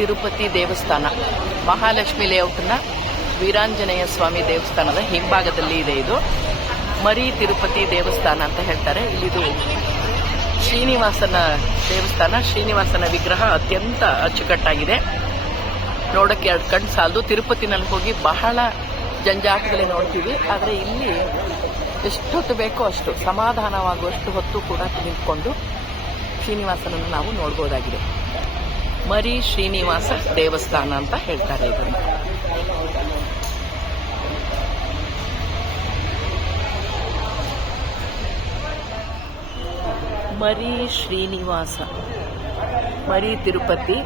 ತಿರುಪತಿ ದೇವಸ್ಥಾನ ಮಹಾಲಕ್ಷ್ಮಿ ಲೇಔಟ್ನ ವೀರಾಂಜನೇಯ ಸ್ವಾಮಿ ದೇವಸ್ಥಾನದ ಹಿಂಭಾಗದಲ್ಲಿ ಇದೆ. ಇದು ಮರಿ ತಿರುಪತಿ ದೇವಸ್ಥಾನ ಅಂತ ಹೇಳ್ತಾರೆ. ಇಲ್ಲಿದು ಶ್ರೀನಿವಾಸನ ದೇವಸ್ಥಾನ. ಶ್ರೀನಿವಾಸನ ವಿಗ್ರಹ ಅತ್ಯಂತ ಅಚ್ಚುಕಟ್ಟಾಗಿದೆ. ನೋಡಕ್ಕೆ ಎರಡು ಕಣ್ಣು ಸಾಲದು. ತಿರುಪತಿನಲ್ಲಿ ಹೋಗಿ ಬಹಳ ಜಂಜಾಟದಲ್ಲಿ ನೋಡ್ತೀವಿ, ಆದರೆ ಇಲ್ಲಿ ಎಷ್ಟೊತ್ತು ಬೇಕೋ ಅಷ್ಟು ಸಮಾಧಾನವಾಗುವಷ್ಟು ಹೊತ್ತು ಕೂಡ ನಿಂತ್ಕೊಂಡು ಶ್ರೀನಿವಾಸನನ್ನು ನಾವು ನೋಡ್ಬೋದಾಗಿದೆ. ಮರಿ ಶ್ರೀನಿವಾಸ ದೇವಸ್ಥಾನ ಅಂತ ಹೇಳ್ತಾರೆ ಇದನ್ನು. ಮರಿ ಶ್ರೀನಿವಾಸ, ಮರಿ ತಿರುಪತಿ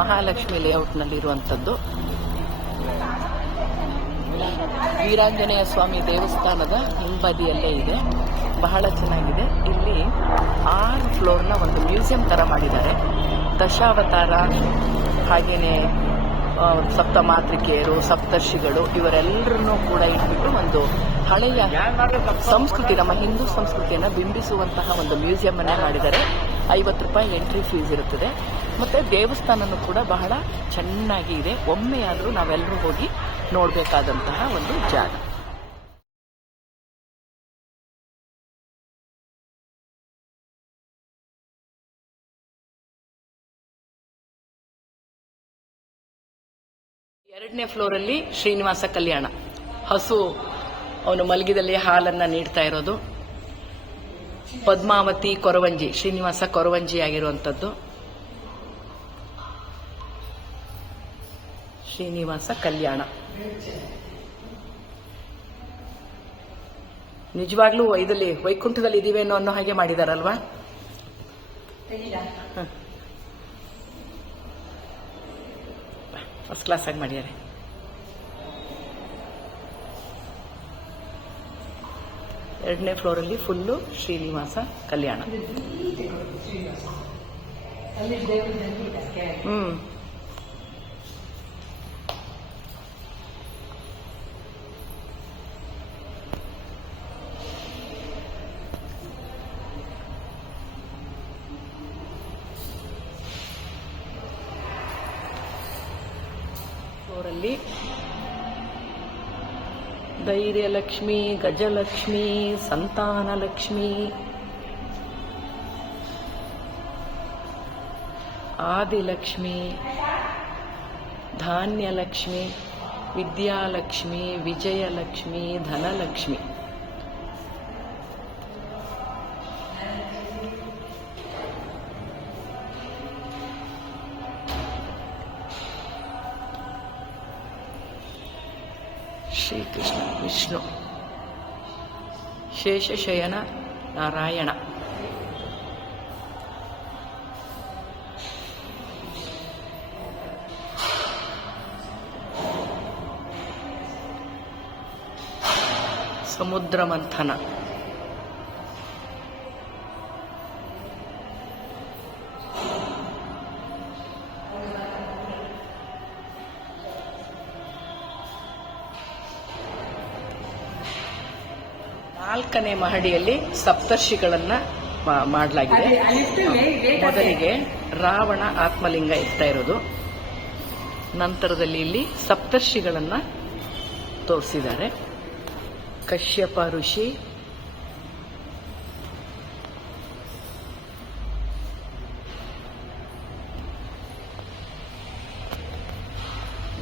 ಮಹಾಲಕ್ಷ್ಮಿ ಲೇಔಟ್ನಲ್ಲಿರುವಂಥದ್ದು. ವೀರಾಂಜನೇಯ ಸ್ವಾಮಿ ದೇವಸ್ಥಾನದ ಹಿಂಬದಿಯಲ್ಲೇ ಇದೆ. ಬಹಳ ಚೆನ್ನಾಗಿದೆ. ಇಲ್ಲಿ 6 ಫ್ಲೋರ್ನ ಒಂದು ಮ್ಯೂಸಿಯಂ ಥರ ಮಾಡಿದ್ದಾರೆ. ದಶಾವತಾರ, ಹಾಗೆಯೇ ಸಪ್ತಮಾತೃಕೆಯರು, ಸಪ್ತರ್ಷಿಗಳು ಇವರೆಲ್ಲರನ್ನೂ ಕೂಡ ಇಟ್ಬಿಟ್ಟು ಒಂದು ಹಳೆಯ ಸಂಸ್ಕೃತಿ, ನಮ್ಮ ಹಿಂದೂ ಸಂಸ್ಕೃತಿಯನ್ನು ಬಿಂಬಿಸುವಂತಹ ಒಂದು ಮ್ಯೂಸಿಯಂ ಅನ್ನು ಮಾಡಿದ್ದಾರೆ. 50 ರೂಪಾಯಿ ಎಂಟ್ರಿ ಫೀಸ್ ಇರುತ್ತದೆ. ಮತ್ತು ದೇವಸ್ಥಾನನೂ ಕೂಡ ಬಹಳ ಚೆನ್ನಾಗಿ ಇದೆ. ಒಮ್ಮೆಯಾದರೂ ನಾವೆಲ್ಲರೂ ಹೋಗಿ ನೋಡಬೇಕಾದಂತಹ ಒಂದು ಜಾಗ. ಎರಡನೇ ಫ್ಲೋರಲ್ಲಿ ಶ್ರೀನಿವಾಸ ಕಲ್ಯಾಣ. ಹಸು ಅವನು ಮಲಗಿದಲ್ಲಿ ಹಾಲನ್ನು ನೀಡ್ತಾ ಇರೋದು. ಪದ್ಮಾವತಿ ಕೊರವಂಜಿ, ಶ್ರೀನಿವಾಸ ಕೊರವಂಜಿ ಆಗಿರುವಂಥದ್ದು. ಶ್ರೀನಿವಾಸ ಕಲ್ಯಾಣ ನಿಜವಾಗ್ಲೂ ಇದರಲ್ಲಿ ವೈಕುಂಠದಲ್ಲಿ ಇದೀವೇನೋ ಅನ್ನೋ ಹಾಗೆ ಮಾಡಿದಾರಲ್ವಾ? ಫಸ್ಟ್ ಕ್ಲಾಸ್ ಆಗಿ ಮಾಡಿದ್ದಾರೆ. ಎರಡನೇ ಫ್ಲೋರಲ್ಲಿ ಫುಲ್ಲು ಶ್ರೀನಿವಾಸ ಕಲ್ಯಾಣ. ಫ್ಲೋರಲ್ಲಿ ಧೈರ್ಯಲಕ್ಷ್ಮಿ, ಗಜಲಕ್ಷ್ಮಿ, ಸಂತಾನಲಕ್ಷ್ಮಿ, ಆದಿಲಕ್ಷ್ಮಿ, ಧಾನ್ಯಲಕ್ಷ್ಮಿ, ವಿದ್ಯಾಲಕ್ಷ್ಮಿ, ವಿಜಯಲಕ್ಷ್ಮಿ, ಧನಲಕ್ಷ್ಮಿ. ಶ್ರೀಕೃಷ್ಣ, ವಿಷ್ಣು, ಶೇಷಶಯನ ನಾರಾಯಣ. ಸಮುದ್ರ ಮಂಥನ. ನಾಲ್ಕನೇ ಮಹಡಿಯಲ್ಲಿ ಸಪ್ತರ್ಷಿಗಳನ್ನ ಮಾಡಲಾಗಿದೆ. ಮೊದಲಿಗೆ ರಾವಣ ಆತ್ಮಲಿಂಗ ಇರ್ತಾ ಇರೋದು. ನಂತರದಲ್ಲಿ ಇಲ್ಲಿ ಸಪ್ತರ್ಷಿಗಳನ್ನ ತೋರಿಸಿದ್ದಾರೆ. ಕಶ್ಯಪ ಋಷಿ,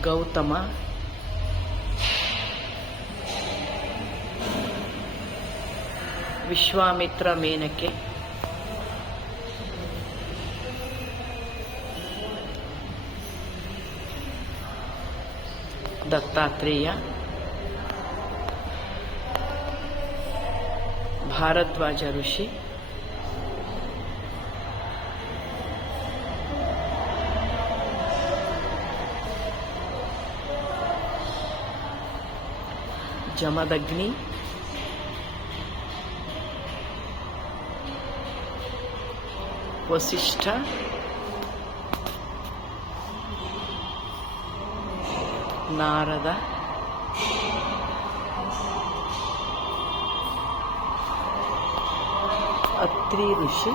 ಗೌತಮ, ವಿಶ್ವಾಮಿತ್ರ, ಮೇನಕೆ, ದತ್ತಾತ್ರೇಯ, ಭಾರದ್ವಾಜ ಋಷಿ, ಜಮದಗ್ನಿ, ವಸಿಷ್ಠ, ನಾರದ, ಅತ್ರಿ ಋಷಿ,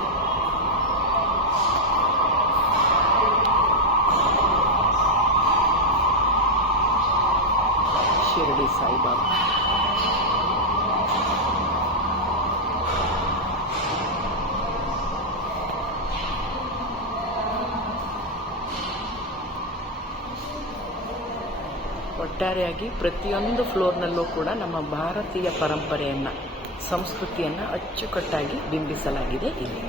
ಶಿರಡಿ ಸಾಯಿಬಾಬಾ. ಒಟ್ಟಾರೆಯಾಗಿ ಪ್ರತಿಯೊಂದು ಫ್ಲೋರ್ನಲ್ಲೂ ಕೂಡ ನಮ್ಮ ಭಾರತೀಯ ಪರಂಪರೆಯನ್ನು, ಸಂಸ್ಕೃತಿಯನ್ನು ಅಚ್ಚುಕಟ್ಟಾಗಿ ಬಿಂಬಿಸಲಾಗಿದೆ. ಇಲ್ಲಿ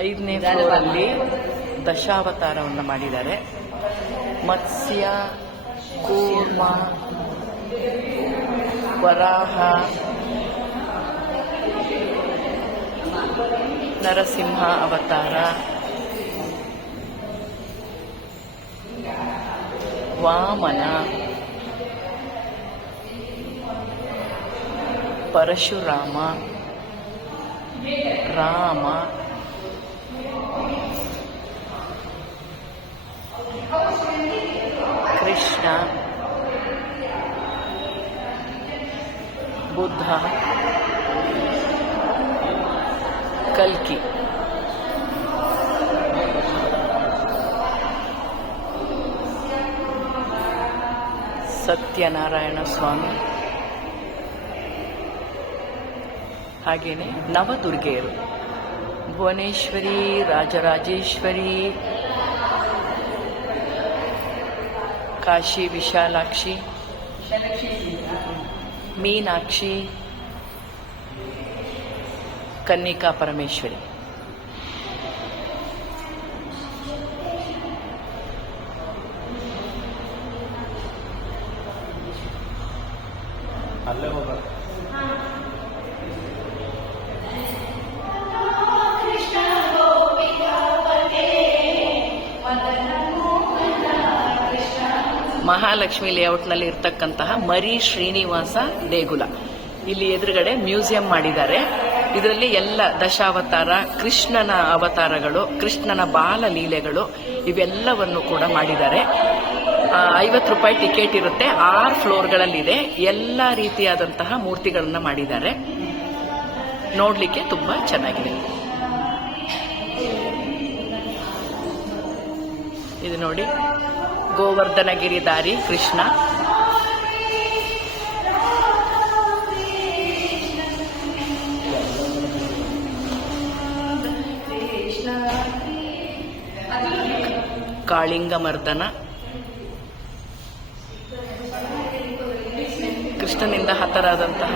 5ನೇ ಫ್ಲೋರಲ್ಲಿ ದಶಾವತಾರವನ್ನು ಮಾಡಿದ್ದಾರೆ. ಮತ್ಸ್ಯ, ಕೂರ್ಮ, ವರಾಹ, ನರಸಿಂಹ ಅವತಾರ, ವಾಮನ, ಪರಶುರಾಮ, ರಾಮ, ಕೃಷ್ಣ, ಬುದ್ಧ, ಕಲ್ಕಿ. ಸತ್ಯನಾರಾಯಣ ಸ್ವಾಮಿ, ಹಾಗೇನೆ ನವದುರ್ಗೆಯರು, ಭುವನೇಶ್ವರಿ, ರಾಜರಾಜೇಶ್ವರಿ, ಕಾಶಿ ವಿಶಾಲಾಕ್ಷಿ, ಮೀನಾಕ್ಷಿ, ಕನ್ನಿಕಾ ಪರಮೇಶ್ವರಿ. ಅಲ್ಲೇ ಹೋಗ. ಮಹಾಲಕ್ಷ್ಮಿ ಲೇಔಟ್ನಲ್ಲಿ ಇರ್ತಕ್ಕಂತಹ ಮರಿ ಶ್ರೀನಿವಾಸ ದೇಗುಲ. ಇಲ್ಲಿ ಎದುರುಗಡೆ ಮ್ಯೂಸಿಯಂ ಮಾಡಿದ್ದಾರೆ. ಇದರಲ್ಲಿ ಎಲ್ಲ ದಶಾವತಾರ, ಕೃಷ್ಣನ ಅವತಾರಗಳು, ಕೃಷ್ಣನ ಬಾಲಲೀಲೆಗಳು ಇವೆಲ್ಲವನ್ನು ಕೂಡ ಮಾಡಿದ್ದಾರೆ. 50 ರೂಪಾಯಿ ಟಿಕೆಟ್ ಇರುತ್ತೆ. 6 ಫ್ಲೋರ್ಗಳಲ್ಲಿದೆ. ಎಲ್ಲ ರೀತಿಯಾದಂತಹ ಮೂರ್ತಿಗಳನ್ನ ಮಾಡಿದ್ದಾರೆ. ನೋಡ್ಲಿಕ್ಕೆ ತುಂಬಾ ಚೆನ್ನಾಗಿದೆ. ಇದು ನೋಡಿ, ಗೋವರ್ಧನಗಿರಿ ದಾರಿ ಕೃಷ್ಣ, ಕಾಳಿಂಗಮರ್ದನ, ಕೃಷ್ಣನಿಂದ ಹತರಾದಂತಹ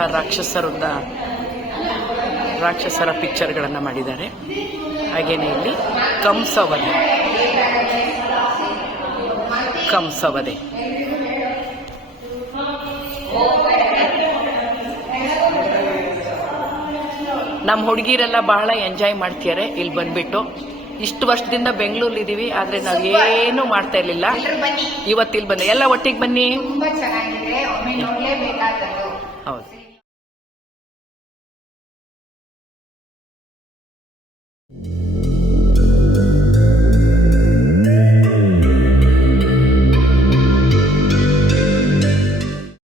ರಾಕ್ಷಸರ ಪಿಕ್ಚರ್ಗಳನ್ನು ಮಾಡಿದ್ದಾರೆ. ಹಾಗೇನೆ ಇಲ್ಲಿ ಕಂಸವಧೆ ನಮ್ಮ ಹುಡುಗಿರೆಲ್ಲ ಬಹಳ ಎಂಜಾಯ್ ಮಾಡ್ತಿದ್ದಾರೆ ಇಲ್ಲಿ ಬಂದ್ಬಿಟ್ಟು. ಇಷ್ಟು ವರ್ಷದಿಂದ ಬೆಂಗಳೂರಲ್ಲಿದ್ದೀವಿ, ಆದ್ರೆ ನಾವು ಏನು ಮಾಡ್ತಾ ಇರ್ಲಿಲ್ಲ. ಇವತ್ತಿಲ್ಲಿ ಬನ್ನಿ, ಎಲ್ಲ ಒಟ್ಟಿಗೆ ಬನ್ನಿ. ತುಂಬಾ ಚೆನ್ನಾಗಿದೆ, ಒಮ್ಮೆ ನೋಡ್ಲೇಬೇಕಾದದ್ದು.